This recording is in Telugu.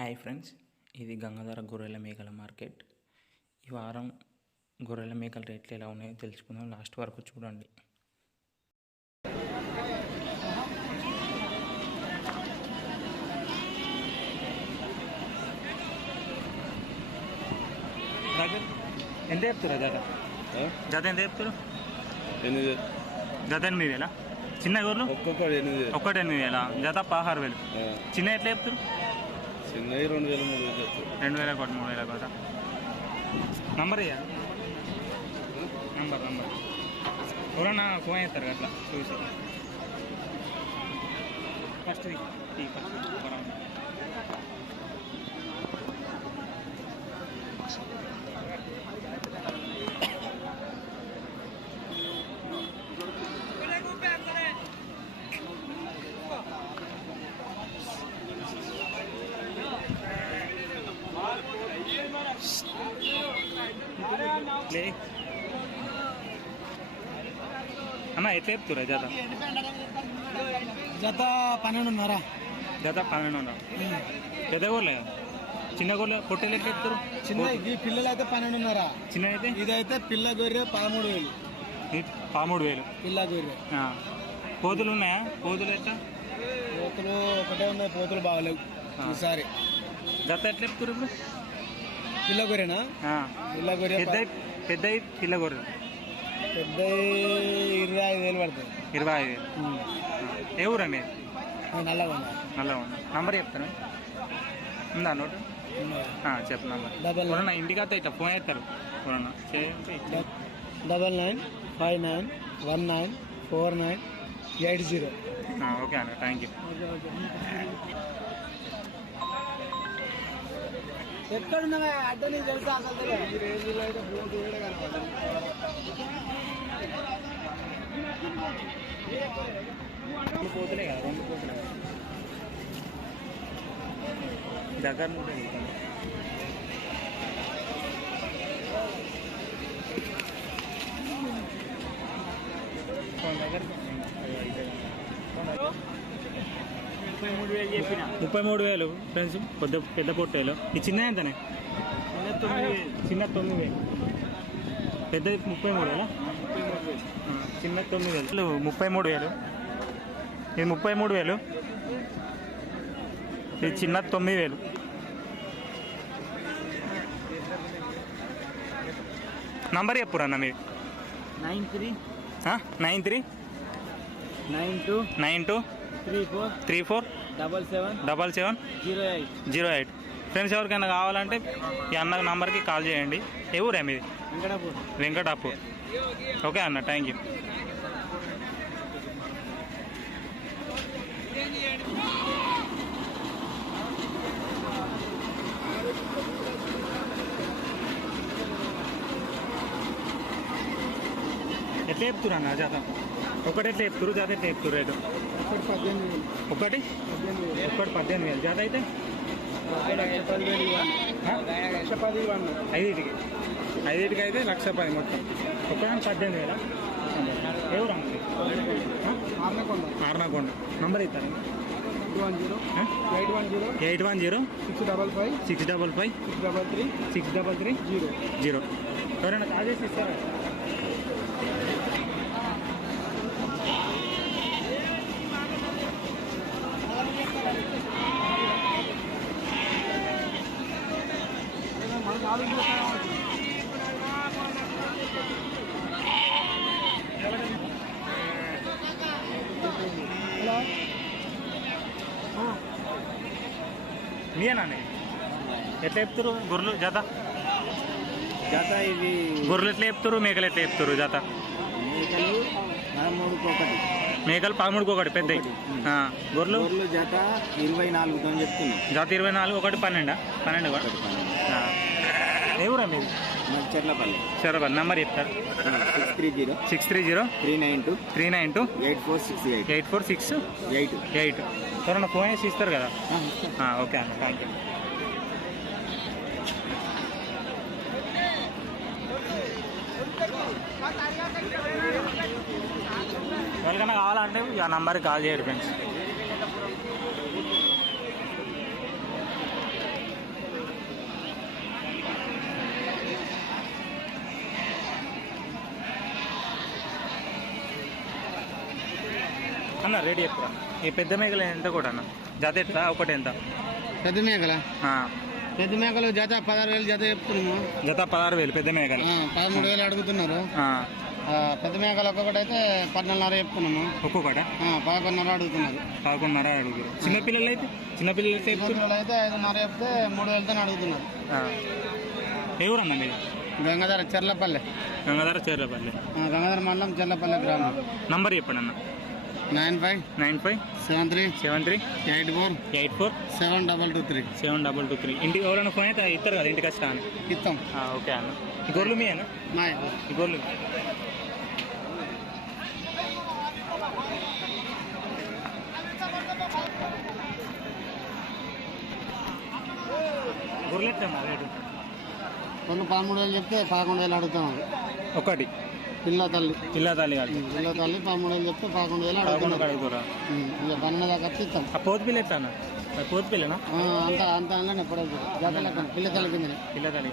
హాయ్ ఫ్రెండ్స్, ఇది గంగాధర గొర్రెల మేకల మార్కెట్. ఈ వారం గొర్రెల మేకల రేట్లు ఎలా ఉన్నాయో తెలుసుకుందాం. లాస్ట్ వరకు చూడండి. ఎంత చెప్తారా జత ఎంత చెప్తారు? జత 8,000. చిన్న గొర్రెలు ఒక్కటి 8,000, జత 16,000. చిన్న ఎట్లా చెప్తారు? చిన్నవి 2,000 3,000 ఒకటి 3,000 కదా. నంబర్ ఇయ్యా, నంబర్ ఎవరన్నా ఫోన్ చేస్తారు అట్లా చూసి. ఫస్ట్ అన్న ఎట్లా చెప్తురా జత? జత 12.5. జత 12.5. పెద్ద గోర్లే, చిన్న గోర్లే పొట్టేలు ఎట్లా చెప్తారు? చిన్న ఈ పిల్లలు అయితే 12.5. చిన్న అయితే ఇదైతే పిల్ల గొర్రె 13,000. 13,000 పిల్ల గొర్రె. కోతులు ఉన్నాయా? కోతులు ఎట్లా? పోతులు ఒకటే ఉన్నాయి, పోతులు బాగలేవు ఈసారి. జత ఎట్లా చెప్తారు ఇప్పుడు? పిల్ల గొర్రెనా? పిల్ల గొర్రె పెద్ద పిల్ల గొర్రె పెద్ద 25,000 పడుతుంది. 25,000. ఏ ఊరా మీరు? నల్లగొండ. నంబర్ చెప్తాను, ఉందా నోటు? చెప్పు నంబర్. ఎవరన్నా ఇంటికి వస్తే ఇట్లా ఫోన్ చేస్తారు. ఎవరన్నా 9959194980. ఓకే అన్న, థ్యాంక్ యూ. ఎక్కడున్నా అడ్డ నీకు తెలుసా? అసలు ఈ రేంజ్లో అయితే ఫోన్ చూడడే కనపడదు. పోతులే కదా, 2 పోతులే దగ్గర ఉంటుంది. దగ్గర 33,000 ఫ్రెండ్స్. పెద్ద పొట్టేలు. ఈ చిన్న ఎంతనే? చిన్న 9,000. పెద్దది 33,000. చిన్న 9,000. 33,000. ఇది 33,000. ఇది చిన్న 9,000. నంబర్ చెప్పురా అన్న మీరు? 9392 34 7708. ఫ్రెండ్స్, ఎవరికైనా కావాలంటే ఈ అన్న నంబర్కి కాల్ చేయండి. ఏ ఊరే మీది? వెంకటాపూర్. ఓకే అన్న, థ్యాంక్ యూ. ఎట్లా చెప్తురు అన్న జత? ఒకటి ఎట్లా చెప్తురు? జత ఎట్లా చెప్తురు రేటు? ఒకటి 18,000. జత అయితే 5 అయితే 1,10,000 మొత్తం. ఒకటి 18,000. ఎవరు అమ్మ? ఆర్నకొండ. నంబర్ ఇస్తాను. 810 655 633 ఎవరైనా కాల్ చేసి ఇస్తారా? మీనా ఎట్లా చెప్తారు గొర్రెలు జత? ఇది గొర్రెలు ఎట్లా చెప్తారు? మేకలు ఎట్లా చెప్తారు జత? మేకలు 13కి ఒకటి పెద్ద. గొర్రెలు జత 24 చెప్తున్నా. జత 24, ఒకటి 12. 12 ఎవరా మీరు? చెర్లపల్లి. నంబర్ చెప్తారు? 630 392 8468. ఎవరన్నా ఫోన్ చేసి ఇస్తారు కదా? ఓకే అన్న, థ్యాంక్ యూ. ఎవరికైనా కావాలంటే ఆ నంబర్కి కాల్ చేయండి ఫ్రెండ్స్. రేట్ చెప్పురా. ఈ పెద్ద మేకలు ఎంత కూడా అన్న? జత ఎట్లా? ఒకటి ఎంత? పెద్ద మేకల పెద్ద మేకలు జత 16,000 జత చెప్తున్నాము. జత 16,000 పెద్ద మేకలు. 13,000 అడుగుతున్నారు. పెద్ద మేకలు ఒక్కొక్కటి అయితే 14,500 చెప్తున్నాము. ఒక్కొక్కట 11,500 అడుగుతున్నారు. 11,500 అడుగుతారు. చిన్నపిల్లలు అయితే అయితే 5,500 చెప్తే 3,000తో అడుగుతున్నారు. ఏ ఊరన్నా మీరు? గంగాధర చెర్లపల్లె. గంగాధర చెర్లపల్లి. గంగాధర మండలం చెర్లపల్లె గ్రామం. నంబర్ చెప్పండి అన్న. 9573 84 7223. 7223. ఇంటికి ఎవరైనా ఫోన్ అయితే ఇస్తారు కదా ఇంటికి వస్తా అని ఇస్తాం. ఓకే అన్న. ఈ గొర్రెలు మీ అన్న? ఈ గొర్రెలు గొర్రెలు ఎట్లా రేటు? కొన్ని 13,000 చెప్తే 11,000 అడుగుతున్నారు. ఒకటి పిల్ల తల్లి కాదు. పిల్ల తల్లి 13,000 చెప్తే 11,000 అడుగుతున్నారు. ఇక 12 దాకా ఇస్తాం. ఆ పోతు పిల్ల ఎట్లా అన్న? పోతు పిల్లనా? అంత అంగనే ఎప్పుడైతే పిల్ల తల్లి కింద పిల్ల తల్లి.